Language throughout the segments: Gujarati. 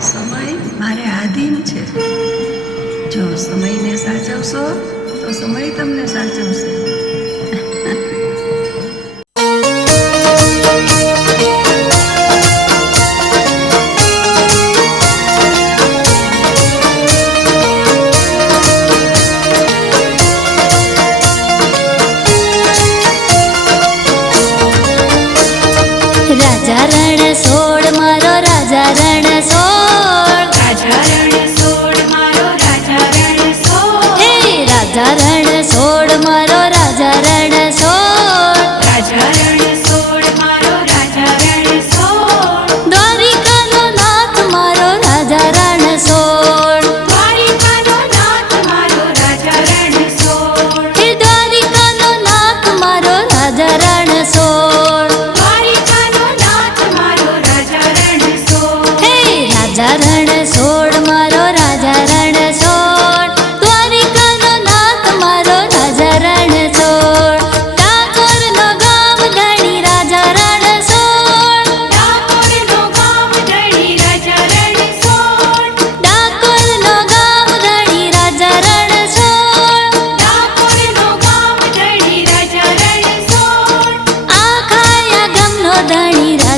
સમય મારે આધીન છે. જો સમયને સાચવશો તો સમય તમને સાચવશે. રાજા રણ સો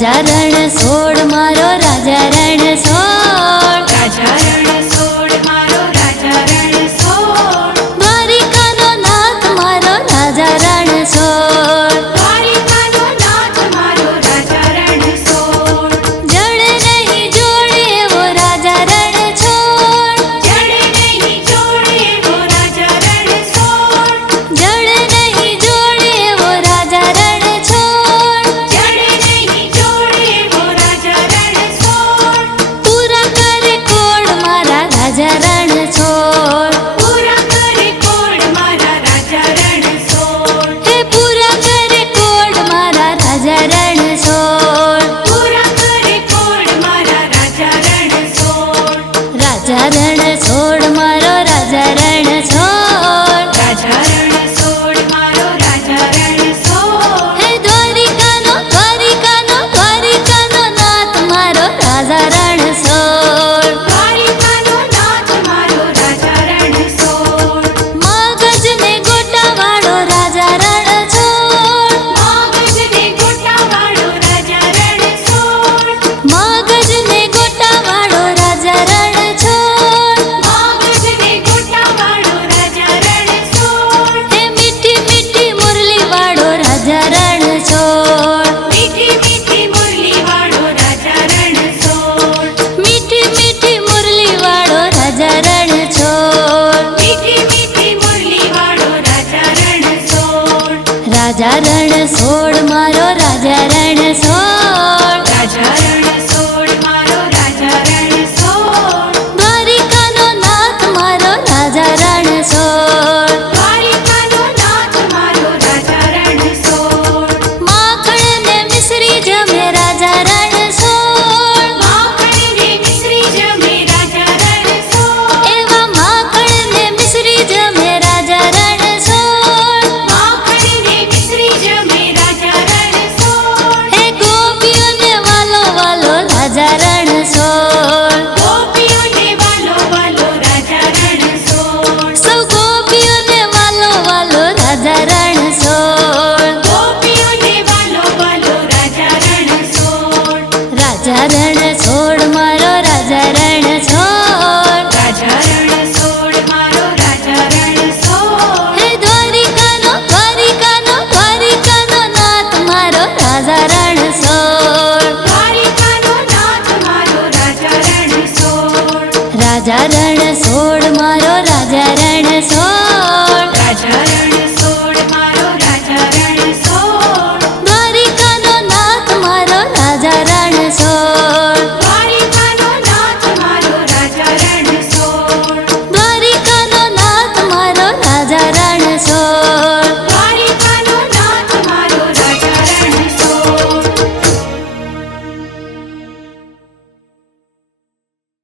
રાજા રણ સોળ મારો રાજા રણ સોળ. રાજા રાજા રણ છોડ મારો રાજા